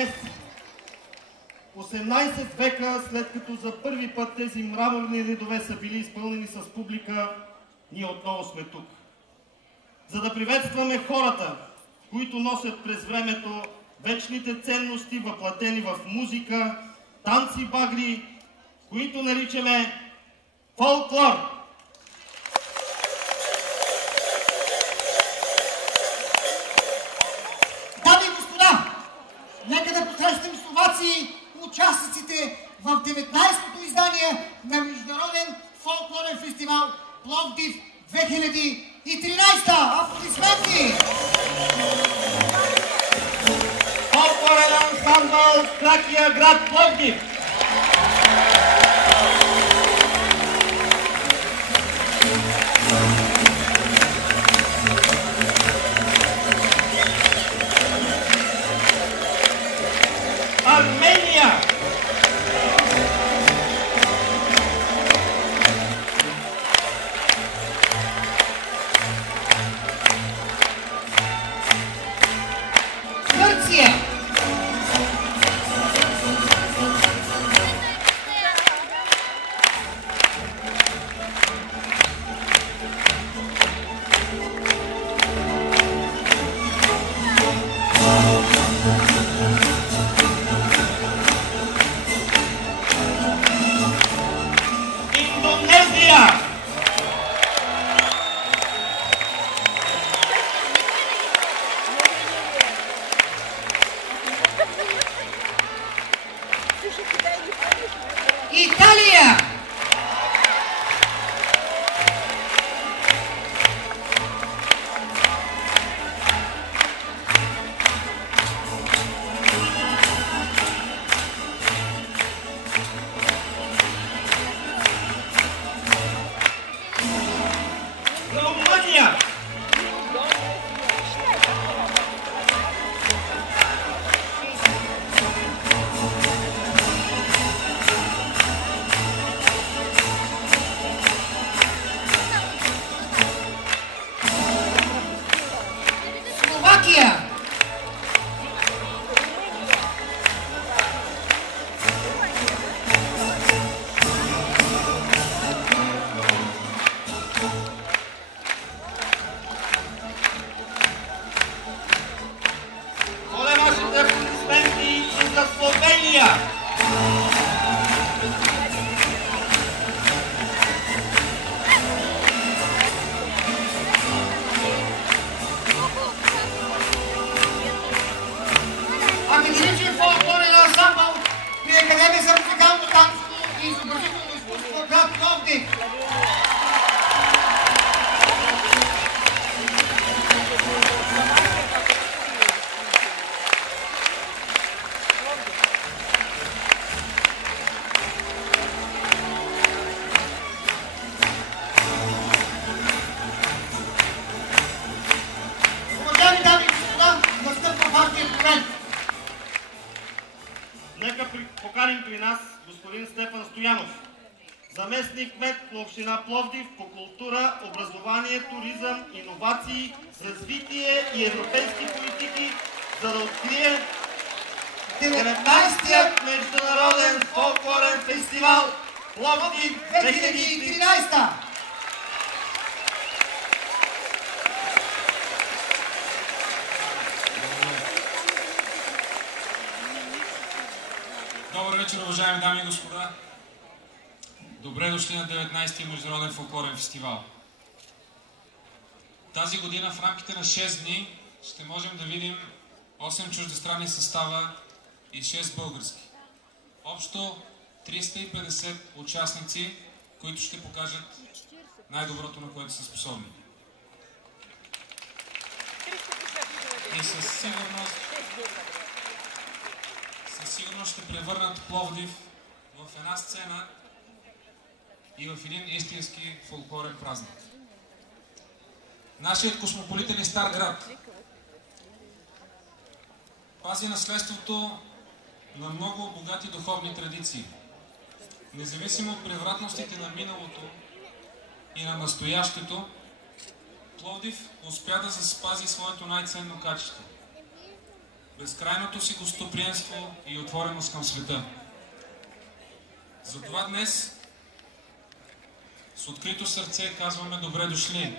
днес, 18 века след като за първи път тези мраморни редове са били изпълнени с публика, ние отново сме тук. За да приветстваме хората, които носят през времето вечните ценности, въплатени в музика, танци, багри, които наричаме фолклор. Дами и господа, нека да посрещнем с овации участниците в 19-то издание на Международен фолклорен фестивал Пловдив 2013. Аплодисменти! Фолклорен ансамбъл Тракия, град Пловдив. Армения. Гърция. Италия! Румъния! Словакия! Моля вашите аплодисменти и за Словения! Академичен фолклорен ансамбъл при Академия за музикално танцово и изобразително изкуство град Пловдив. Уважаеми дами и господа, настъпва важният момент. Нека поканим при нас господин Стефан Стоянов, заместник кмет на община Пловдив по култура, образование, туризъм, иновации, развитие и европейски политики, за да открие 19-тият Международен фолклорен фестивал Пловдив 2013. Добър вечер, уважаеми дами и господа! Добре дошли на 19-ти Международен фолклорен фестивал. Тази година в рамките на 6 дни ще можем да видим 8 чуждестранни състава и 6 български. Общо 350 участници, които ще покажат най-доброто, на което са способни. И със сигурност ще превърнат Пловдив в една сцена и в един истински фолклорен празник. Нашият космополитен и стар град пази наследството на много богати духовни традиции. Независимо от превратностите на миналото и на настоящето, Пловдив успя да запази своето най-ценно качество безкрайното си гостоприемство и отвореност към света. Затова днес с открито сърце казваме добре дошли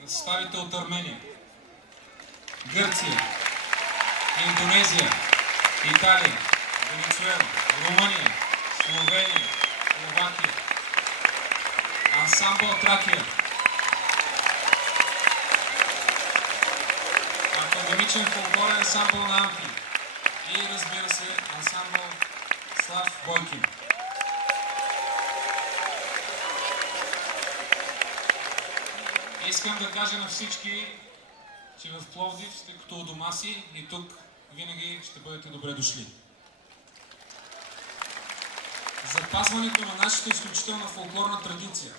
на съставите от Армения, Гърция, Индонезия, Италия, Венецуела, Румъния, Словения, Словакия, ансамбъл Тракия, академичен фолклорен ансамбъл на Амфи и, разбира се, ансамбъл Слав Бойкин. Искам да кажа на всички, че в Пловдив сте като у дома си и тук винаги ще бъдете добре дошли. Запазването на нашата изключителна фолклорна традиция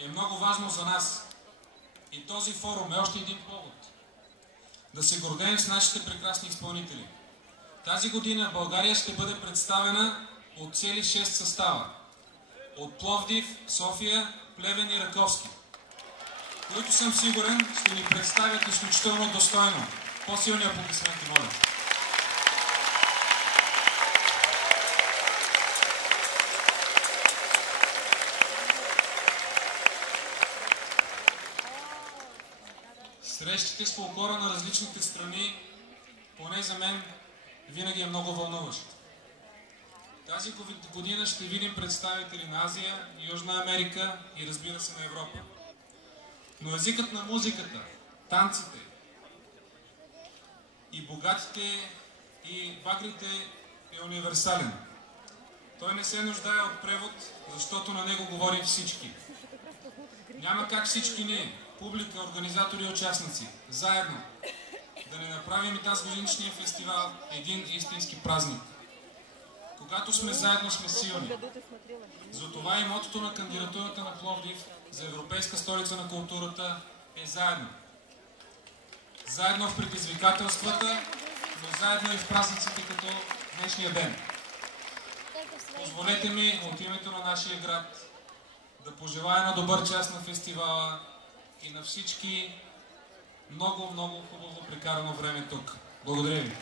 е много важно за нас. И този форум е още един повод да се гордеем с нашите прекрасни изпълнители. Тази година България ще бъде представена от цели 6 състава. От Пловдив, София, Плевен и Раковски, които съм сигурен ще ни представят изключително достойно. По-силни аплодисменти, моля. Срещите с фолклора на различните страни, поне за мен, винаги е много вълнуващо. Тази година ще видим представители на Азия, Южна Америка и, разбира се, на Европа. Но езикът на музиката, танците и богатите и багрите е универсален. Той не се нуждае от превод, защото на него говорим всички. Няма как всички ние, публика, организатори и участници, заедно да не направим и тази годишния фестивал един истински празник. Когато сме заедно, сме силни. Затова и мотото на кандидатурата на Пловдив за Европейска столица на културата е заедно. Заедно в предизвикателствата, но заедно и в празниците като днешния ден. Позволете ми от името на нашия град да пожелая на добър час на фестивала и на всички много, много хубаво прекарано време тук. Благодаря ви!